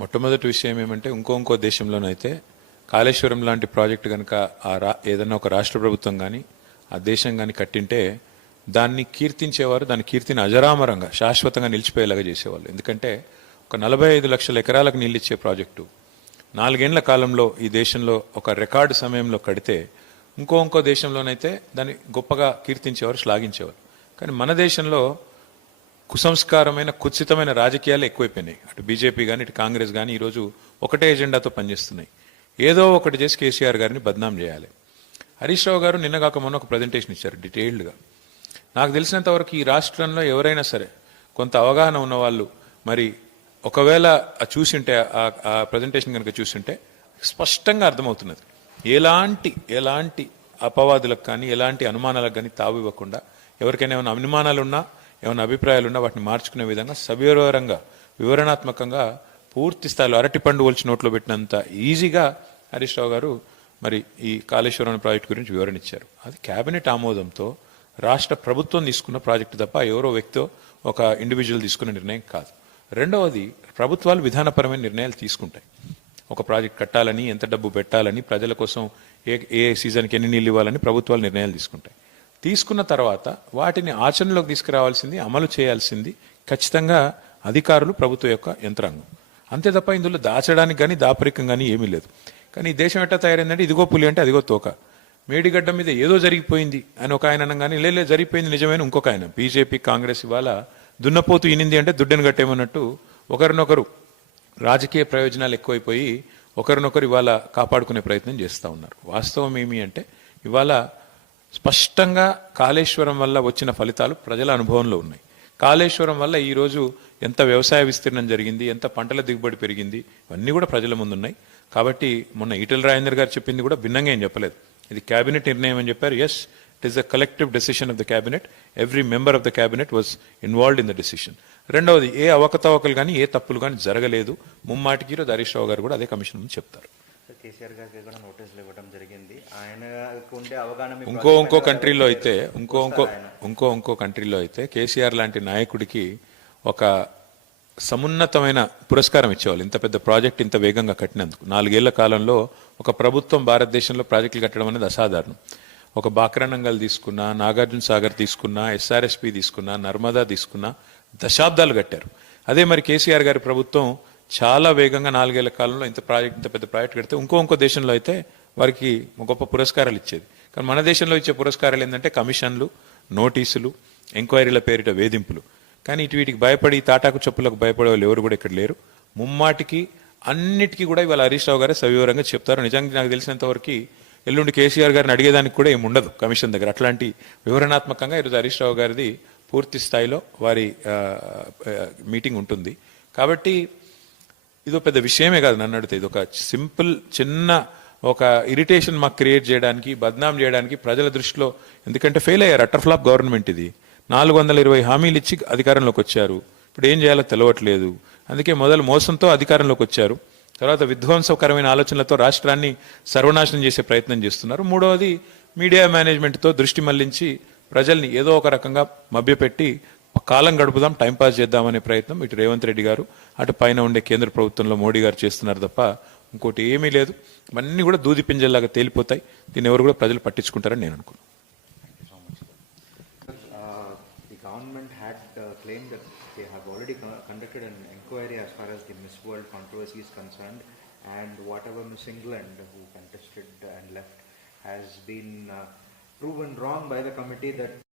మొట్టమొదటి విషయం ఏమంటే ఇంకో ఇంకో దేశంలోనైతే కాళేశ్వరం లాంటి ప్రాజెక్టు కనుక ఆ రా ఏదైనా ఒక రాష్ట్ర ప్రభుత్వం కానీ ఆ దేశం కానీ కట్టింటే దాన్ని కీర్తించేవారు దాని కీర్తిని అజరామరంగా శాశ్వతంగా నిలిచిపోయేలాగా చేసేవాళ్ళు. ఎందుకంటే ఒక నలభై ఐదు లక్షల ఎకరాలకు నీళ్ళు ఇచ్చే ప్రాజెక్టు. నాలుగేండ్ల కాలంలో ఈ దేశంలో ఒక రికార్డు సమయంలో కడితే ఇంకో ఇంకో దేశంలోనైతే దాన్ని గొప్పగా కీర్తించేవారు శ్లాఘించేవారు. కానీ మన దేశంలో కుసంస్కారమైన కుత్సితమైన రాజకీయాలు ఎక్కువైపోయినాయి. అటు బీజేపీ కానీ ఇటు కాంగ్రెస్ కానీ ఈరోజు ఒకటే ఎజెండాతో పనిచేస్తున్నాయి. ఏదో ఒకటి చేసి కేసీఆర్ గారిని బద్నాం చేయాలి. హరీష్ రావు గారు నిన్న కాక మొన్న ఒక ప్రజెంటేషన్ ఇచ్చారు డీటెయిల్డ్గా నాకు తెలిసినంత వరకు ఈ రాష్ట్రంలో ఎవరైనా సరే కొంత అవగాహన ఉన్న వాళ్ళు మరి ఒకవేళ చూసింటే ఆ ఆ ప్రజెంటేషన్ కనుక చూసింటే స్పష్టంగా అర్థమవుతున్నది. ఎలాంటి ఎలాంటి అపవాదులకు కానీ ఎలాంటి అనుమానాలకు కానీ తావు ఇవ్వకుండా ఎవరికైనా ఏమైనా అనుమానాలు ఉన్నా ఏమైనా అభిప్రాయాలు ఉన్నా వాటిని మార్చుకునే విధంగా సవివరంగా వివరణాత్మకంగా పూర్తి స్థాయిలో అరటిపండు ఒలిచి నోట్లో పెట్టినంత ఈజీగా హరీష్ రావు గారు మరి ఈ కాళేశ్వరం ప్రాజెక్టు గురించి వివరణ ఇచ్చారు. అది కేబినెట్ ఆమోదంతో రాష్ట్ర ప్రభుత్వం తీసుకున్న ప్రాజెక్టు తప్ప ఎవరో వ్యక్తో ఒక ఇండివిజువల్ తీసుకున్న నిర్ణయం కాదు. రెండవది ప్రభుత్వాలు విధానపరమైన నిర్ణయాలు తీసుకుంటాయి. ఒక ప్రాజెక్ట్ కట్టాలని ఎంత డబ్బు పెట్టాలని ప్రజల కోసం ఏ ఏ సీజన్కి ఎన్ని నీళ్ళు ఇవ్వాలని ప్రభుత్వాలు నిర్ణయాలు తీసుకుంటాయి. తీసుకున్న తర్వాత వాటిని ఆచరణలోకి తీసుకురావాల్సింది అమలు చేయాల్సింది ఖచ్చితంగా అధికారులు ప్రభుత్వం యొక్క యంత్రాంగం. అంతే తప్ప ఇందులో దాచడానికి కానీ దాపరికం కానీ ఏమీ లేదు. కానీ ఈ దేశం ఎట్లా తయారైందంటే ఇదిగో పులి అంటే అదిగో తోక. మేడిగడ్డ మీద ఏదో జరిగిపోయింది అని ఒక ఆయన అనగానే లేలే జరిగిపోయింది నిజమైన ఇంకొక ఆయన. బీజేపీ కాంగ్రెస్ ఇవాళ దున్నపోతు ఇనింది అంటే దుడ్డను కట్టేమన్నట్టు ఒకరినొకరు రాజకీయ ప్రయోజనాలు ఎక్కువైపోయి ఒకరినొకరు ఇవాళ కాపాడుకునే ప్రయత్నం చేస్తూ ఉన్నారు. వాస్తవం ఏమి అంటే ఇవాళ స్పష్టంగా కాళేశ్వరం వల్ల వచ్చిన ఫలితాలు ప్రజల అనుభవంలో ఉన్నాయి. కాళేశ్వరం వల్ల ఈరోజు ఎంత వ్యవసాయ విస్తీర్ణం జరిగింది ఎంత పంటల దిగుబడి పెరిగింది ఇవన్నీ కూడా ప్రజల ముందున్నాయి. కాబట్టి మొన్న ఈటల రాజేందర్ గారు చెప్పింది కూడా భిన్నంగా ఏం చెప్పలేదు. ఇది కేబినెట్ నిర్ణయం అని చెప్పారు. Yes it is a collective decision of the cabinet every member of the cabinet was involved in the decision రెండవది ఏ అవకతవకలు కానీ ఏ తప్పులు కానీ జరగలేదు. ముమ్మాటికి హరీష్ రావు గారు కూడా అదే కమిషన్ ముందు చెప్తారు. కేసీఆర్ గారికి కూడా నోటీసులు ఇవ్వడం జరిగింది. ఉండే అవగాహన ఇంకో ఇంకో కంట్రీలో అయితే ఇంకో ఇంకో? ఇంకో ఇంకో కంట్రీలో అయితే కేసీఆర్ లాంటి నాయకుడికి ఒక సమున్నతమైన పురస్కారం ఇచ్చేవాళ్ళు. ఇంత పెద్ద ప్రాజెక్ట్ ఇంత వేగంగా కట్టినందుకు. నాలుగేళ్ళ కాలంలో ఒక ప్రభుత్వం భారతదేశంలో ప్రాజెక్టులు కట్టడం అనేది అసాధారణం. ఒక బాక్రానంగల్ తీసుకున్నా నాగార్జున సాగర్ తీసుకున్నా ఎస్ఆర్ఎస్పి తీసుకున్నా నర్మదా తీసుకున్నా దశాబ్దాలు కట్టారు. అదే మరి కేసీఆర్ గారి ప్రభుత్వం చాలా వేగంగా నాలుగేళ్ళ కాలంలో ఇంత ప్రాజెక్ట్ ఇంత పెద్ద ప్రాజెక్ట్ కడితే ఇంకో ఇంకో దేశంలో అయితే వారికి గొప్ప పురస్కారాలు ఇచ్చేది. కానీ మన దేశంలో ఇచ్చే పురస్కారాలు ఏంటంటే కమిషన్లు నోటీసులు ఎంక్వైరీల పేరిట వేధింపులు. కానీ ఇటు వీటికి భయపడి తాటాకు చెప్పులకు భయపడే వాళ్ళు ఎవరు కూడా ఇక్కడ లేరు. ముమ్మాటికి అన్నిటికీ కూడా ఇవాళ హరీష్ రావు గారే సవివరంగా చెప్తారు. నిజంగా నాకు తెలిసినంతవరకు ఎల్లుండి కేసీఆర్ గారిని అడిగేదానికి కూడా ఏమి ఉండదు కమిషన్ దగ్గర. అట్లాంటి వివరణాత్మకంగా ఈరోజు హరీష్ రావు గారిది పూర్తి స్థాయిలో వారి మీటింగ్ ఉంటుంది. కాబట్టి ఇదో పెద్ద విషయమే కాదు నన్ను అడిగితే. ఇది ఒక సింపుల్ చిన్న ఒక ఇరిటేషన్ మాకు క్రియేట్ చేయడానికి బద్నాం చేయడానికి ప్రజల దృష్టిలో ఎందుకంటే ఫెయిల్ అయ్యారు. అటర్ ఫ్లాప్ గవర్నమెంట్ ఇది. నాలుగు వందల ఇరవై హామీలు ఇచ్చి అధికారంలోకి వచ్చారు. ఇప్పుడు ఏం చేయాలో తెలవట్లేదు. అందుకే మొదలు మోసంతో అధికారంలోకి వచ్చారు. తర్వాత విధ్వంసకరమైన ఆలోచనలతో రాష్ట్రాన్ని సర్వనాశనం చేసే ప్రయత్నం చేస్తున్నారు. మూడవది మీడియా మేనేజ్మెంట్తో దృష్టి మళ్ళించి ప్రజల్ని ఏదో ఒక రకంగా మభ్యపెట్టి కాలం గడుపుదాం టైంపాస్ చేద్దామనే ప్రయత్నం ఇటు రేవంత్ రెడ్డి గారు అటు పైన ఉండే కేంద్ర ప్రభుత్వంలో మోడీ గారు చేస్తున్నారు తప్ప ఇంకోటి ఏమీ లేదు ఇవన్నీ కూడా దూది పింజల్లాగా తేలిపోతాయి దీన్ని ఎవరు కూడా ప్రజలు పట్టించుకుంటారని నేను అనుకున్నాను Uh, the government had uh, claimed that they have already co- conducted an inquiry as far as the Miss World controversy is concerned, and whatever Miss England, who contested and left, has been uh, proven wrong by the committee that